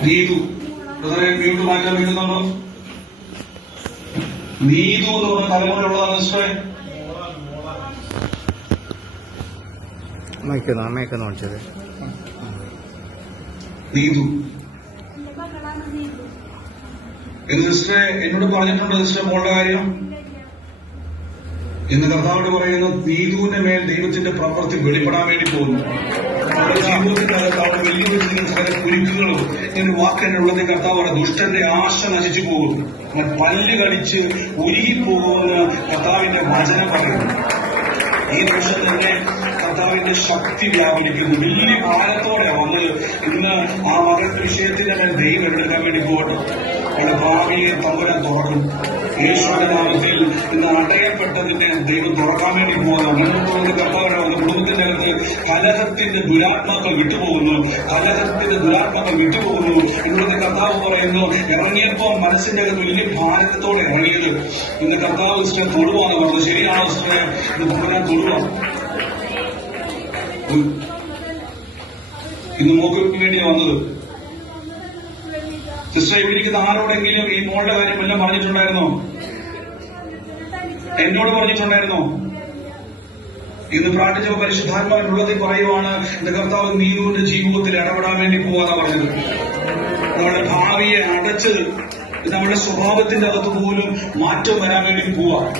Neethu. Mute മാറ്റാൻ പറ്റുന്നുണ്ടോ നീതു എന്ന് പറഞ്ഞ തലമുറയുള്ളതാണ് മയക്കുന്ന അമ്മയൊക്കെ നീതു. എന്ന് സിസ്റ്ററെ എന്നോട് പറഞ്ഞിട്ടുണ്ട് സിസ്റ്റർ മോളുടെ കാര്യം. ഇന്ന് കർത്താവോട് പറയുന്നു നീതുവിന്റെ മേൽ ദൈവത്തിന്റെ പ്രവൃത്തി വെളിപ്പെടാൻ വേണ്ടി പോകുന്നു. അവരുടെ ജീവിതത്തിന്റെ അകത്ത് അവിടെ വലിയ വലിയ സകല കുരുക്കുകളും ഇങ്ങനെ വാക്കെന്നെ ഉള്ളത് കർത്താവ് ദുഷ്ടന്റെ ആശ നശിച്ചു പോകും അവൻ പല്ല് കടിച്ച് ഉരുകിപ്പോകുമെന്ന് കർത്താവിന്റെ വചനം പറയുന്നു ഈ നിമിഷം തന്നെ കർത്താവിന്റെ ശക്തി വ്യാപരിക്കുന്നു വലിയ ഭാരത്തോടെ വന്നത് ഇന്ന് ആ മകന്റെ വിഷയത്തിൽ തന്നെ ദൈവം എടുക്കാൻ വേണ്ടി പോകട്ടെ അവരുടെ ഭാവിയെ തമ്പുരാൻ തുറക്കും യേശുവിന്റെ നാമത്തിൽ ഇന്ന് അടയപ്പെട്ടതിന്റെ ദൈവം തുറക്കാൻ വേണ്ടി പോകുന്നു അങ്ങനെ കർത്താവിന്റെ വന്ന് കുടുംബത്തിന്റെ കലഹത്തിന്റെ ദുരാത്മാക്കൾ വിട്ടുപോകുന്നു. കലഹത്തിന്റെ ദുരാത്മാക്കൾ വിട്ടുപോകുന്നു. ഇവിടുത്തെ കർത്താവ് പറയുന്നു ഇറങ്ങിയപ്പോ മനസ്സിന്റെ അകത്ത് വലിയ ഭാരത്തോടെ ഇറങ്ങിയത്. ഇന്ന് കർത്താവ് ഇഷ്ടം തൊടുവാന്ന് പറഞ്ഞത് ശരിയാണോ സിസ്റ്ററെ ഇത് പറഞ്ഞാൽ തൊടുവാ. ഇന്ന് മോക്ക് വേണ്ടി വന്നത്. സിസ്റ്റർ ഇവിടെ ആരോടെങ്കിലും ഈ മോളുടെ കാര്യം എല്ലാം പറഞ്ഞിട്ടുണ്ടായിരുന്നോ? എന്നോട് പറഞ്ഞിട്ടുണ്ടായിരുന്നോ? ഇന്ന് പ്രാർത്ഥിച്ച പരിശുദ്ധാത്മാരുള്ളതിൽ പറയുവാണ് എന്റെ കർത്താവ് നീനുവിന്റെ ജീവിതത്തിൽ ഇടപെടാൻ വേണ്ടി പോവാന്നാ പറഞ്ഞത്. നമ്മുടെ ഭാവിയെ അടച്ച് നമ്മുടെ സ്വഭാവത്തിന്റെ അകത്ത് പോലും മാറ്റം വരാൻ വേണ്ടി പോവാ.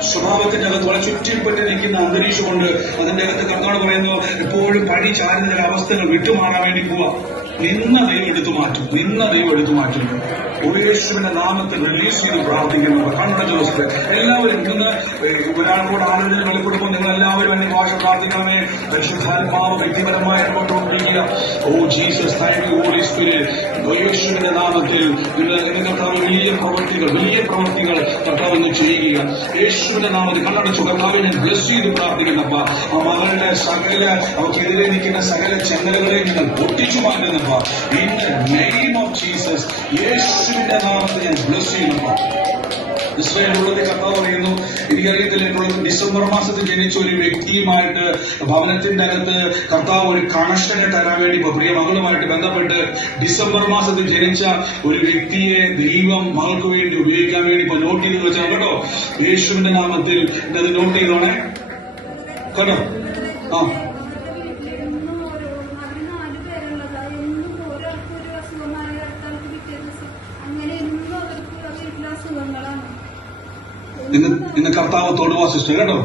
സ്വഭാവത്തിന്റെ അകത്ത് വളരെ ചുറ്റിൽപ്പെട്ട് നിൽക്കുന്ന അന്തരീക്ഷം കൊണ്ട് അതിന്റെ അകത്ത് കർത്താവ് പറയുന്നു എപ്പോഴും പഴി ചാരുന്ന അവസ്ഥകൾ വിട്ടുമാറാൻ വേണ്ടി പോവാ. നിന്ന ദൈവം എടുത്തു മാറ്റും. നിന്ന ദൈവം എടുത്തു മാറ്റും. യേശുവിന്റെ നാമത്തിൽ റിലീസ് ചെയ്ത് പ്രാർത്ഥിക്കുന്നു. കണ്ണട ദിവസത്തെ എല്ലാവരും ഇന്ന് ഒരാളോട് ആലോചന വെളിപ്പെടുമ്പോൾ നിങ്ങൾ എല്ലാവരും എന്റെ ഭാഷ പ്രാർത്ഥിക്കണമേ. പരിശുദ്ധാത്മാവ് വ്യക്തിപരമായി ഇടപെട്ടുകൊണ്ടിരിക്കുക ഓ Jesus thank you Holy Spirit യേശുവിന്റെ നാമത്തിൽ നിങ്ങൾ കർത്താവ് വലിയ പ്രവൃത്തികൾ വലിയ പ്രവൃത്തികൾ കർത്താവ് ചെയ്യുക. യേശുവിന്റെ നാമത്തിൽ കണ്ണടച്ചു കർത്താവിനെ ബ്ലസ് ചെയ്ത് പ്രാർത്ഥിക്കുന്നപ്പ ആ മകളുടെ സകല അവർക്കെതിരെ നിൽക്കുന്ന സകല ചെങ്ങലുകളെ നിങ്ങൾ പൊട്ടിച്ചു മാറ്റുന്നപ്പ ഇൻ നെയിം ഓഫ് ജീസസ് യേശുവിന്റെ നാമത്തിൽ ഞാൻ ബ്ലസ് ചെയ്യുന്നപ്പ. ഇസ്രായേലുള്ളത് കർത്താവ് പറയുന്നു. എനിക്കറിയത്തില്ല ഡിസംബർ മാസത്തിൽ ജനിച്ച ഒരു വ്യക്തിയുമായിട്ട് ഭവനത്തിന്റെ അകത്ത് കർത്താവ് ഒരു കണക്ഷനെ തരാൻ വേണ്ടി പ്രിയ മകളുമായിട്ട് ബന്ധപ്പെട്ട് ഡിസംബർ മാസത്തിൽ ജനിച്ച ഒരു വ്യക്തിയെ ദൈവം മകൾക്ക് വേണ്ടി ഉപയോഗിക്കാൻ വേണ്ടി ഇപ്പൊ നോട്ട് ചെയ്ത് വെച്ചാൽ കേട്ടോ. യേശുവിന്റെ നാമത്തിൽ. ഇത് നോട്ട് ചെയ്തോണേ. കേട്ടോ ആ. ഇന്ന് നിന്ന് കർത്താവ് തൊടുവാ സിസ്റ്റർ കേട്ടോ?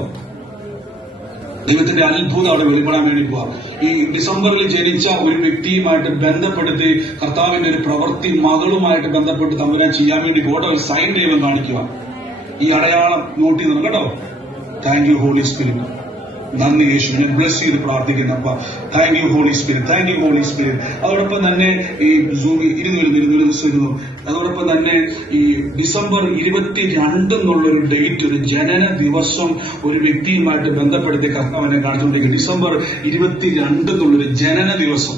ദൈവത്തിന്റെ അത്ഭുതം അവിടെ വെളിപ്പെടാൻ വേണ്ടി പോവാ. ഈ ഡിസംബറിൽ ജനിച്ച ഒരു വ്യക്തിയുമായിട്ട് ബന്ധപ്പെടുത്തി കർത്താവിന്റെ ഒരു പ്രവൃത്തി മകളുമായിട്ട് ബന്ധപ്പെട്ട് തമ്പുരാൻ ചെയ്യാൻ വേണ്ടി പോട്ടെ ഒരു സൈൻ ദൈവം കാണിക്കുക. ഈ അടയാളം നോട്ട് ചെയ്തു കേട്ടോ? താങ്ക് യു ഹോളി സ്പിരിറ്റ് നന്ദി യേശുവിനെ ബ്ലസ് ചെയ്ത് പ്രാർത്ഥിക്കുന്നപ്പ thank you Holy Spirit thank you Holy Spirit അതോടൊപ്പം തന്നെ ഈ സൂമി ഇരുന്നു ഇരുന്നു ഇരുന്നു അതോടൊപ്പം തന്നെ ഈ ഡിസംബർ ഇരുപത്തി രണ്ട് എന്നുള്ളൊരു ഡേറ്റ് ഒരു ജനന ദിവസം ഒരു വ്യക്തിയുമായിട്ട് ബന്ധപ്പെടുത്തി കർത്താവിനെ കാണിച്ചുകൊണ്ടിരിക്കുക. ഡിസംബർ ഇരുപത്തി രണ്ട് എന്നുള്ളൊരു ജനന ദിവസം.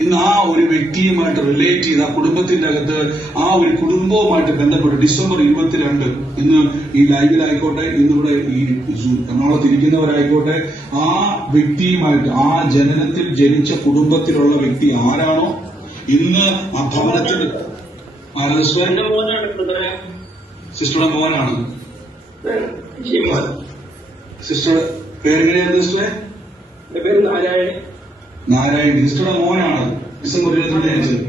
ഇന്ന് ആ ഒരു വ്യക്തിയുമായിട്ട് റിലേറ്റ് ചെയ്ത് ആ കുടുംബത്തിന്റെ അകത്ത് ആ ഒരു കുടുംബവുമായിട്ട് ബന്ധപ്പെട്ട് ഡിസംബർ ഇരുപത്തിരണ്ട് ഇന്ന് ഈ ലൈവിലായിക്കോട്ടെ ഇന്നിവിടെ ഈ എറണാകുളത്ത് ഇരിക്കുന്നവരായിക്കോട്ടെ ആ വ്യക്തിയുമായിട്ട് ആ ജനനത്തിൽ ജനിച്ച കുടുംബത്തിലുള്ള വ്യക്തി ആരാണോ? ഇന്ന് ആ ഭവനത്തിൽ മോനാണ് സിസ്റ്ററുടെ മോനാണ്. സിസ്റ്റർ പേരെങ്ങനെയായിരുന്നു സിസ്റ്ററെ? പേര് നാരായണൻ. നാരായണൻ. സിസ്റ്ററുടെ മോനാണ്. ഡിസംബർ ഇരുപത്തിരണ്ട് ജനിച്ചത്.